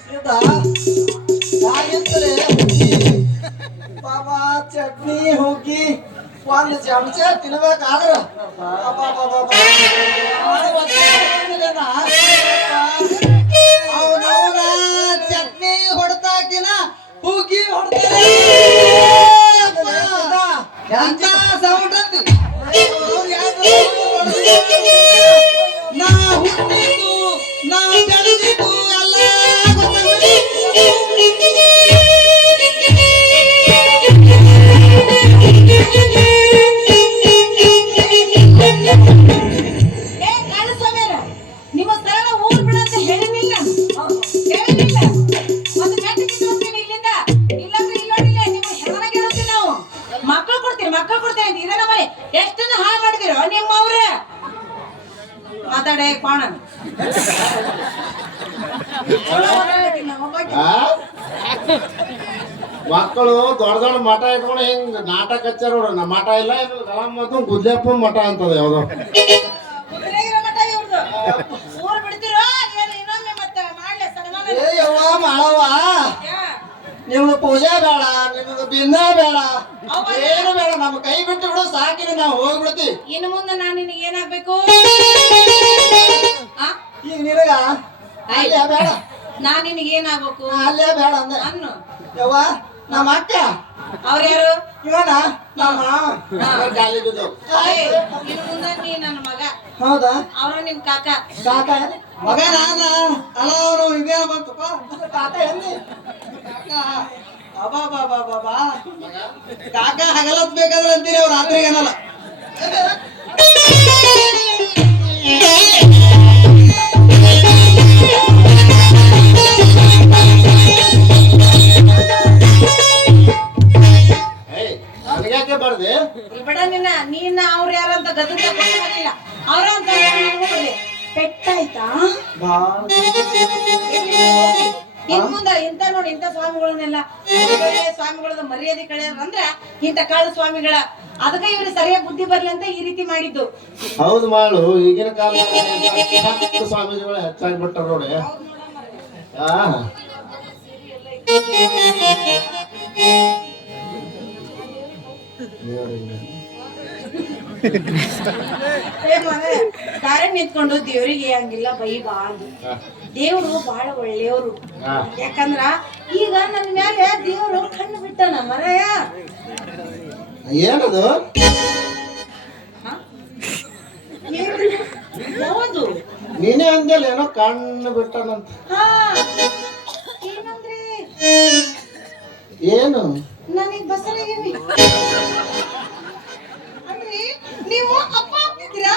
ಸೀದಾ ಹಾಗಿದ್ರೆ ಬಾಬಾ ಚಟ್ನಿ ಹುಗ್ಗಿ ಒಂದು ಚಮಚ ತಿನ್ಬೇಕಾದ್ರ ಅವನವನ ಚಟ್ನಿ ಹೊಡ್ತಾಕಿನ ಹುಗ್ಗಿ ಹೊಡ್ತಾರೆ ಎಂತ ಸೌಂಡ್ ಅಂತಿ ನಾ ಹುಟ್ಟಿದ್ದು ನಾ ಬೆಳೆದಿದ್ದು ಎಲ್ಲ ನಿಮ್ಮ ಸ್ಥಳ ಊರ್ ಬಿಡಂತ ಹೇಳಿನಿಲ್ಲ ಹೇಳಿನಿಲ್ಲ ಒಂದು ಗಂಟೆ ಕಿತ್ತೋಗ್ತೀನಿ ಇಲ್ಲಿಂದ ಇಲ್ಲಾಂದ್ರೆ ಇಲ್ಲೋಡಿಲ್ಲ ನಿಮ್ಮ ಹೆಸರಾಗಿ ಇರೋದಿಲ್ಲ ನಾವು ಮಕ್ಕಳು ಕೊಡ್ತೀನಿ ಅಂತ ಇದೇ ನಮ್ಮನೆ ಎಷ್ಟನ್ನ ಹಾಳು ಮಾಡಿದಿರೋ ನಿಮ್ಮವ್ರ ಮಾತಾಡೇ ಕೋಣ ಮಕ್ಕಳು ದೊಡ್ಡ ದೊಡ್ಡ ಮಠ ಇಟ್ಕೊಂಡು ಹಿಂಗ್ ನಾಟಕ ಹಚ್ಚಾರ ನೋಡ ನಮ್ಮ ಮಠ ಇಲ್ಲ ಮತ್ತು ಗುದ್ಲೆಪ್ಪ ಮಠ ಅಂತದ ಯಾವ್ದೋ ಮಠ ಇವ್ರದ್ದು ಊರ್ ಬಿಡ್ತಿರೋ ಏನು ಇನ್ನೊಮ್ಮೆ ಮತ್ತೆ ಮಾಡ್ಲೆ ಸನ್ಮಾನ ಮಾಡವ ನಿಮ್ಗೆ ಪೂಜೆ ಬೇಡ ನಿಮ್ಗೆ ಭಿನ್ನ ಬೇಡ ಏನು ಬೇಡ ನಮ್ಮ ಕೈ ಬಿಟ್ಟು ಬಿಡು ಸಾಕಿನ ನಾವು ಹೋಗ್ಬಿಡ್ತೀವಿ ಇನ್ನು ಮುಂದೆ ನಾನು ನಿನಗೆ ಏನಾಗ್ಬೇಕು ಈಗ ನಿನಗ ಅಲ್ಲೇ ಬೇಡ ನಾನ್ ನಿನಗೆ ಏನಾಗ್ಬೇಕು ಅಲ್ಲೇ ಬೇಡ ಅಂದೆ ಅನ್ನು ಯವ್ವ ನಮ್ಮ ಅಕ್ಕ ಅವ್ರ್ಯಾರು ಇವನ ನಮ್ಮ ಗಾಲಿ ಬಿದ್ದು ಇನ್ನು ಮುಂದೆ ನೀ ನನ್ನ ಮಗ ಹೌದಾ ಅವ್ರ ನಿಮ್ ಕಾಕ ಕಾಕ ಮಗ ನಾನ ಅಲ್ಲ ಅವರು ಇದೇ ಬಂತಪ್ಪ ಕಾಕ ಎಲ್ಲಿ ಕಾಕ ಅಬಾ ಬಾಬಾ ಬಾಬಾ ಕಾಕ ಹಗಲತ್ ಬೇಕಾದ್ರೆ ಅಂತೀರಿ ಅವ್ರು ರಾತ್ರಿಗೆ ಏನಲ್ಲ ನನಗ್ಯಾಕೆ ಬರ್ದೆ ಬಿಡ ನೀನ್ ಅವ್ರ ಯಾರಂತ ಗದಗ ಗೊತ್ತಾಗಲಿಲ್ಲ ಅವ್ರ ಅಂತ ಪೆಟ್ಟಾಯ್ತಾ ಇನ್ ಮುಂದ ಇಂತ ನೋಡಿ ಇಂಥ ಸ್ವಾಮಿಗಳನ್ನೆಲ್ಲ ಸ್ವಾಮಿಗಳದ ಮರ್ಯಾದೆ ಕಳೆಯಂದ್ರ ಇಂಥ ಕಾಳು ಸ್ವಾಮಿಗಳ ಅದಕ್ಕೆ ಇವ್ರು ಸರಿಯಾಗಿ ಬುದ್ಧಿ ಬರ್ಲಿ ಅಂತ ಈ ರೀತಿ ಮಾಡಿದ್ದು ಹೌದು ಮಾಡು ಈಗಿನ ಕಾಲದಲ್ಲಿ ಸ್ವಾಮೀಜಿಗಳು ಹೆಚ್ಚಾಗ್ಬಿಟ್ಟಾರ ನೋಡಿ ದಾರಿ ನಿಂತ್ಕೊಂಡು ದೇವ್ರಿಗೆ ಹಂಗಿಲ್ಲ ಬೈ ಬಾ ಅಂದ್ರು ದೇವ್ರು ಬಹಳ ಒಳ್ಳೆಯವರು ಯಾಕಂದ್ರ ಈಗ ನನ್ನ ಮ್ಯಾಲೆ ದೇವ್ರು ಕಣ್ಣು ಬಿಟ್ಟನ ಮರಯ ಏನದು ಯಾವುದು ನೀನೇ ಅಂದಲ್ಲ ಏನೋ ಕಣ್ಣು ಬಿಟ್ಟನಂತ ಏನಂದ್ರಿ ಏನು ನನಗ್ ಬಸರಾಗಿವಿ ಅಂದ್ರೆ ನೀವು ಅಪ್ಪ ಆಗ್ತಿದ್ದೀರಾ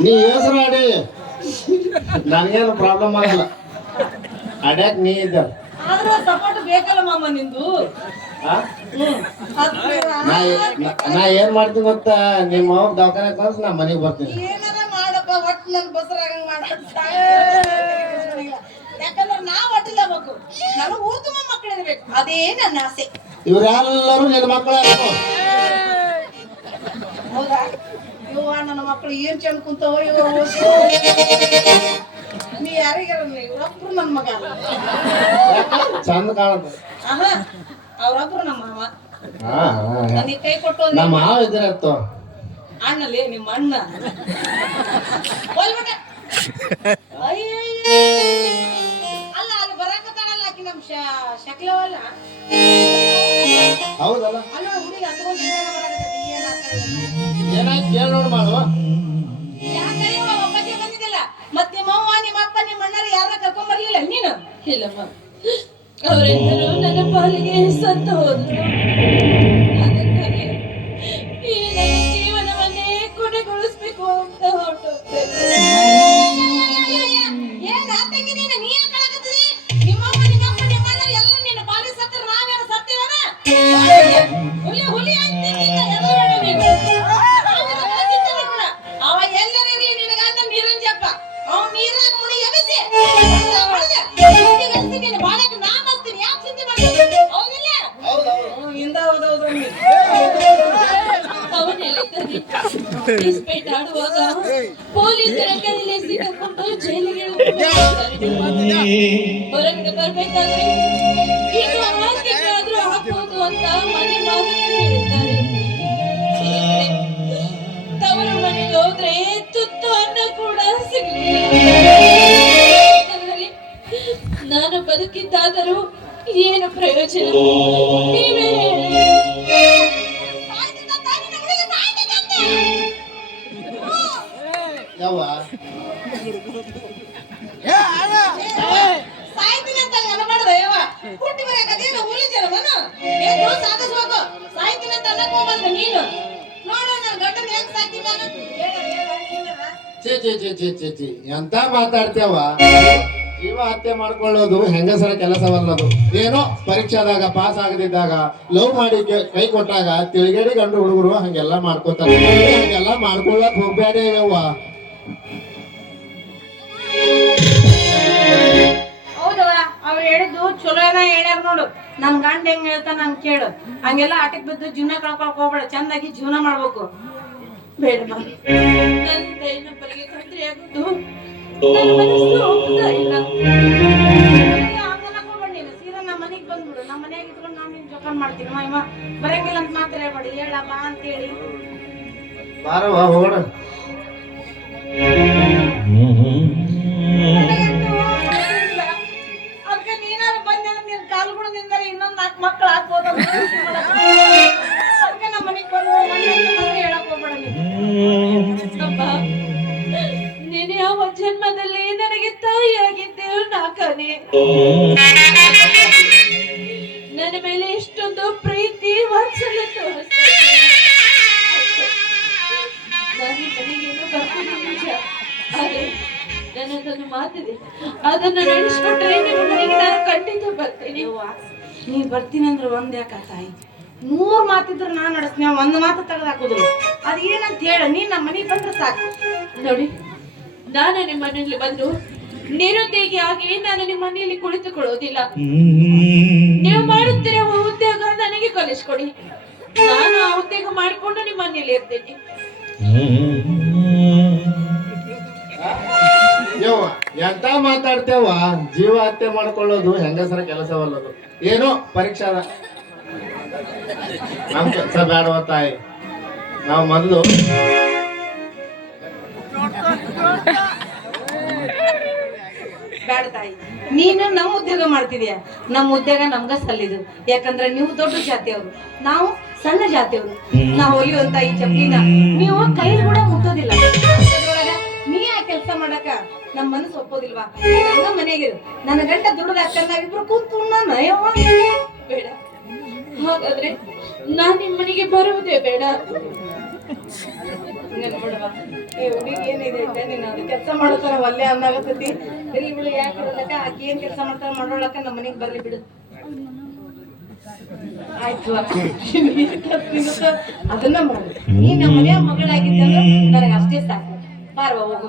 ನೀ ಹೆಸರು ಆಡಿ ನನಗೇನು ಪ್ರಾಬ್ಲಮ್ ಆಗಲ್ಲ ಅಡ್ಯಾಕ್ ನೀ ಇದ್ದ ಆದ್ರೂ ಸಪೋರ್ಟ್ ಬೇಕಲ್ಲ ಮಾಮ ನಿಂದು ನಾ ಏನ್ ಮಾಡ್ತೀನಿ ಗೊತ್ತಾ ನಿಮ್ಮ ಅವ್ರ ದವಾಖಾನೆ ಕಳ್ಸಿ ನಾ ಮನೆಗೆ ಬರ್ತೀನಿ ಏನಾರ ಮಾಡಪ್ಪ ಒಟ್ಟು ನನ್ ಬಸರಾಗಂಗ್ ಮಾಡ ಯಾಕಂದ್ರೆ ನಾ ಒಟ್ಟಿಲ್ಲಬೇಕು ನನಗೆ ಊರ್ ತುಂಬ ಮಕ್ಕಳಿರ್ಬೇಕು ಅದೇ ನನ್ನ ಆಸೆ ಇವ್ರೆಲ್ಲರೂ ನಿನ್ನ ಮಕ್ಕಳು ಹೌದಾ ಇವ ನನ್ನ ಮಕ್ಕಳು ಏನ್ ಚಂದ ಕುಂತವ ಇವ ನೀ ಯಾರಿಗಾರ ಇವ್ರೊಬ್ರು ನನ್ನ ಮಗ ಚಂದ ಕಾಣುತ್ತೆ ಅವ್ರೊಬ್ರು ನಮ್ಮ ಮಾವ ನನಗೆ ಕೈ ಕೊಟ್ಟು ನಮ್ಮ ಮಾವ ಇದ್ರೆ ಅಣ್ಣಲ್ಲಿ ನಿಮ್ಮ ಅಣ್ಣ ಹೋಗ್ಬಿಟ್ಟೆ ಅಲ್ಲ ಅಲ್ಲಿ ಬರಾಕತ್ತಾಳಲ್ಲ ಆಕಿ ನಮ್ ಶಕ್ಲವಲ್ಲ ಹೌದಲ್ಲ ಅಲ್ಲ ಹುಡುಗಿ ಹತ್ಕೊಂಡು ಏನಾಯ್ತು ಕೇಳಿ ನೋಡು ಮಾಡುವ ಯಾಕೆ ಒಬ್ಬಕ್ಕೆ ಬಂದಿದ್ದಿಲ್ಲ ಮತ್ತೆ ನಿಮ್ಮವ್ವ ನಿಮ್ಮ ಅಪ್ಪ ನಿಮ್ಮ ಅಣ್ಣರ ಯಾರ ಕರ್ಕೊಂಡ್ ಬರ್ಲಿಲ್ಲ ನೀನು ಇಲ್ಲಮ್ಮ ಅವರೆಲ್ಲರೂ ನನ್ನ ಪಾಲಿಗೆ ಸತ್ತು ಹೋದ್ರು ಅದಕ್ಕಾಗಿ ಈ ನನ್ನ ಜೀವನವನ್ನೇ ಕೊನೆಗೊಳಿಸ್ಬೇಕು ಅಂತ ಹೊರಟೋಗ್ತೇನೆ ಏನ್ ತಂಗಿ ನೀನು ನೀನು ಕಳಕತ್ತೀರಿ ನಿಮ್ಮವ್ವ ನಿಮ್ಮಪ್ಪ ನಿಮ್ಮ ಅಣ್ಣರ ಎಲ್ಲ ನಿನ್ನ ಪಾಲಿಗೆ ಸತ್ತರ ನಾವೇನು ಸತ್ತೀವನ ಹುಲಿ ಹುಲಿ ಅಂತೀನಿ ಎದುರುಗಡೆ ನೀನು ಅವ ಎಲ್ಲರಿರ್ಲಿ ನಿನಗಂತ ನಿರಂಜಪ್ಪ ಅವ ನೀರಾಗ ಮುಡಿ ಎಬಸಿ ಬಾಳಕ್ಕೆ ನಾ ಮಾಡ್ತೀನಿ ಯಾಕೆ ಚಿಂತೆ ಮಾಡ್ತೀನಿ ಹೌದಿಲ್ಲ ಹಿಂದ ಹೌದೌದು ಇಸ್ಪೀಟ್ ಆಡುವಾಗ ಪೊಲೀಸರ ಕೈಯಲ್ಲಿ ಸಿಕ್ಕಿಕೊಂಡು ಜೈಲಿಗೆ ಹೊರಗಡೆ ಬರ್ಬೇಕಾದ್ರೆ ಇನ್ನು ಹಾಕಿದ್ರಾದ್ರೂ ಹಾಕಬಹುದು ಅಂತ ಮನೆ ಮಾಲಕರು ಹೇಳಿದ್ದಾರೆ. ತವರು ಮನೆಗೆ ಹೋದ್ರೆ ತುತ್ತು ಅನ್ನ ಕೂಡ ಸಿಗಲಿಲ್ಲ. ನಾನು ಬದುಕಿದ್ದಾದರೂ ಏನು ಪ್ರಯೋಜನ? ನೀವೇ ಹೇಳಿ. ಯಾವ ಸಾಯ್ತೀನಿ ಅಂತ ಅನ್ಬಾರ್ದ ಯವ್ವ. ಹುಟ್ಟಿ ಬರಕದೇನು ಹುಲಿ ಜನ ಏನು ಸಾಧಿಸ್ಬೇಕು. ಸಾಯ್ತೀನಿ ಅಂತ ಅನ್ನಕ್ ಹೋಗ್ಬಾರ್ದು ನೀನು. ನೋಡು ನನ್ನ ಗಂಡನ ಹೆಂಗ್ ಸಾಯ್ತೀನಿ ನಾನು. ಚಿ ಎಂತ ಮಾತಾಡ್ತೇವ? ಜೀವ ಹತ್ಯೆ ಮಾಡ್ಕೊಳ್ಳೋದು ಹೆಂಗಸರ ಕೆಲಸವಲ್ಲದು. ಏನೋ ಪರೀಕ್ಷಾದಾಗ ಪಾಸ್ ಆಗದಿದ್ದಾಗ ಲವ್ ಮಾಡಿ ಕೈ ಕೊಟ್ಟಾಗ ತಿಳ್ಗೇಡಿ ಗಂಡು ಹುಡುಗರು ಹಂಗೆಲ್ಲ ಮಾಡ್ಕೋತಾರೆ. ಹಂಗೆಲ್ಲ ಮಾಡ್ಕೊಳ್ಳಕ್ ಹೋಗ್ಬೇಡಿ ಯವ್ವ. ಹೌದವ, ಅವ್ರು ಹೇಳಿದ್ದು ಚಲೋ ಏನೋ ಹೇಳ್ಯಾರ ನೋಡು. ನನ್ ಗಂಡ ಹೆಂಗ್ ಹೇಳ್ತಾನ ಹಂಗ್ ಕೇಳು. ಹಂಗೆಲ್ಲ ಆಟಕ್ ಬಿದ್ದು ಜೀವನ ಕಳ್ಕೊಳಕ್ ಹೋಗ್ಬೇಡ, ಚಂದಾಗಿ ಜೀವನ ಮಾಡ್ಬೇಕು. ಬೇಡಮ್ಮ, ನನ್ನಿಂದ ಇನ್ನೊಬ್ಬರಿಗೆ ತೊಂದರೆ ಆಗುದು ನನ್ನ ಮನಸ್ಸು ಒಪ್ಪುತ್ತಾ ಇಲ್ಲ. ಹಂಗಲ್ಲ ಹೋಗ್ಬೇಡ ನೀನು. ಸೀದಾ ನಮ್ಮ ಮನೆಗ್ ಬಂದ್ಬಿಡು. ನಮ್ಮ ಮನ್ಯಾಗ ಇದ್ರು ನಾನು ನಿನ್ ಜೋಕಾನ್ ಮಾಡ್ತೀನಿ. ಇವ ಬರಂಗಿಲ್ಲ ಅಂತ ಮಾತ್ರ ಹೇಳ್ಬೇಡಿ. ಹೇಳ ಬಾ ಅಂತೇಳಿ ಬಾರವ್ವ ಹೋಗೋಣ. ಅದಕ್ಕೆ ನೀನಾರು ಬಂದೆ ನಿನ್ ಕಾಲ್ಗಳು ನಿಂದರೆ ಇನ್ನೊಂದ್ 4 ಮಕ್ಳು ಆಗ್ಬೋದು. ಅದಕ್ಕೆ ನಮ್ಮ ಮನೆಗ್ ಬಂದು ಹೇಳಕ್ ಹೋಗ್ಬೇಡ ನೀನು. ಅಪ್ಪ, ನೀನು ಯಾವ ಜನ್ಮದಲ್ಲಿ ನನಗೆ ತಾಯಿಯಾಗಿದ್ದೇಳು ನಾಕನೆ. ನನ್ನ ಮೇಲೆ ಇಷ್ಟೊಂದು ಪ್ರೀತಿ ವಾತ್ಸಲ್ಯ ತೋರಿಸ್ತಾ ನಾನು ಮನೆಗೇನು ಬರ್ತೀನಿ ನಿಜ. ಆದ್ರೆ ನನ್ನದೊಂದು ಮಾತಿದೆ, ಅದನ್ನು ನಡೆಸ್ಕೊಟ್ರೆ ನಿಮ್ಮ ಮನೆಗೆ ನಾನು ಖಂಡಿತ ಬರ್ತೀನಿ. ನೀ ಬರ್ತೀನಿ ಅಂದ್ರೆ ಒಂದ್ ಯಾಕ ತಾಯಿ, 100 ಮಾತಿದ್ರು ನಾನ್ ನಡೆಸ್ತೀನಿ. ಒಂದ್ ಮಾತು ತೆಗೆದು ಹಾಕುದಿಲ್ಲ. ಅದ್ ಏನಂತ ಹೇಳ, ನೀ ನಮ್ಮ ಮನೆಗೆ ಬಂದ್ರೆ ಸಾಕು. ನೋಡಿ, ನಾನು ನಿಮ್ಮ ಮನೆಯಲ್ಲಿ ಬಂದು ನಿರುದ್ಯೋಗಿ ಆಗಿ ನಾನು ನಿಮ್ಮ ಮನೆಯಲ್ಲಿ ಕುಳಿತುಕೊಳ್ಳೋದಿಲ್ಲ. ನೀವು ಮಾಡುತ್ತಿರುವ ಉದ್ಯೋಗ ನನಗೆ ಕಲಿಸ್ಕೊಡಿ. ನಾನು ಆ ಉದ್ಯೋಗ ಮಾಡಿಕೊಂಡು ನಿಮ್ಮ ಮನೆಯಲ್ಲಿ ಇರ್ತೇನೆ. ಯವ್ವ ಎಂತ ಮಾತಾಡ್ತೇವ? ಜೀವ ಹತ್ಯೆ ಮಾಡ್ಕೊಳ್ಳೋದು ಹೆಂಗಸರ ಕೆಲಸವಲ್ಲದು. ಏನೋ ಪರೀಕ್ಷಾದ ನಮ್ ಕೆಲಸ ಬೇಡವ ತಾಯಿ. ನಾವು ಮೊದಲು ಬೇಡ ತಾಯಿ, ನೀನು ನಮ್ಮ ಉದ್ಯೋಗ ಮಾಡ್ತಿದ್ಯಾ. ನಮ್ಮ ಉದ್ಯೋಗ ನಮ್ಗ ಸಲ್ಲಿದು. ಯಾಕಂದ್ರೆ ನೀವು ದೊಡ್ಡ ಜಾತಿಯವರು, ನಾವು ಸಣ್ಣ ಜಾತಿಯವರು. ನಾವು ಹೊಲಿಯುವಂತ ಈ ಚಪ್ಲಿನ ನೀವು ಕೈ ಕೂಡ ಮುಟ್ಟೋದಿಲ್ಲ. ಅದ್ರೊಳಗ ನೀ ಆ ಕೆಲಸ ಮಾಡಕ ನಮ್ಮ ಮನಸ್ಸು ಒಪ್ಪೋದಿಲ್ವಾ? ನನ್ನ ಮನೆಗಿರು, ನನ್ನ ಗಂಟ ದುಡ್ದು ಹಾಕಂದಾಗಿಬ್ರು ಕೂತು ನಾನು ಬೇಡ, ಹಾಗಾದ್ರೆ ನಾನ್ ನಿಮ್ಮ ಮನೆಗೆ ಬರುವುದೇ ಬೇಡ. ಹುಡುಗಿ ಏನಿದೆ ನೀನು ಅದು ಕೆಲಸ ಮಾಡೋತಾರ ಒಲ್ಲೆ ಅನ್ನಾಗತ್ತೈತಿ. ಇಲ್ಲಿ ಬಿಡು, ಯಾಕೆ ಇರಲಕ್ಕ ಆಕಿ ಏನ್ ಕೆಲಸ ಮಾಡ್ತಾರ ಮಾಡೋಳಕ್ಕ ನಮ್ಮ ಮನೆಗೆ ಬರ್ಲಿ ಬಿಡು. ಆಯ್ತು ಅದನ್ನ ಮಾಡು. ನೀ ನಮ್ಮ ಮನೆಯ ಮಗಳಾಗಿದ್ದಂದ್ರೆ ನನಗೆ ಅಷ್ಟೇ ಸಾಕು. ಬಾರ್ವ ಹೋಗು.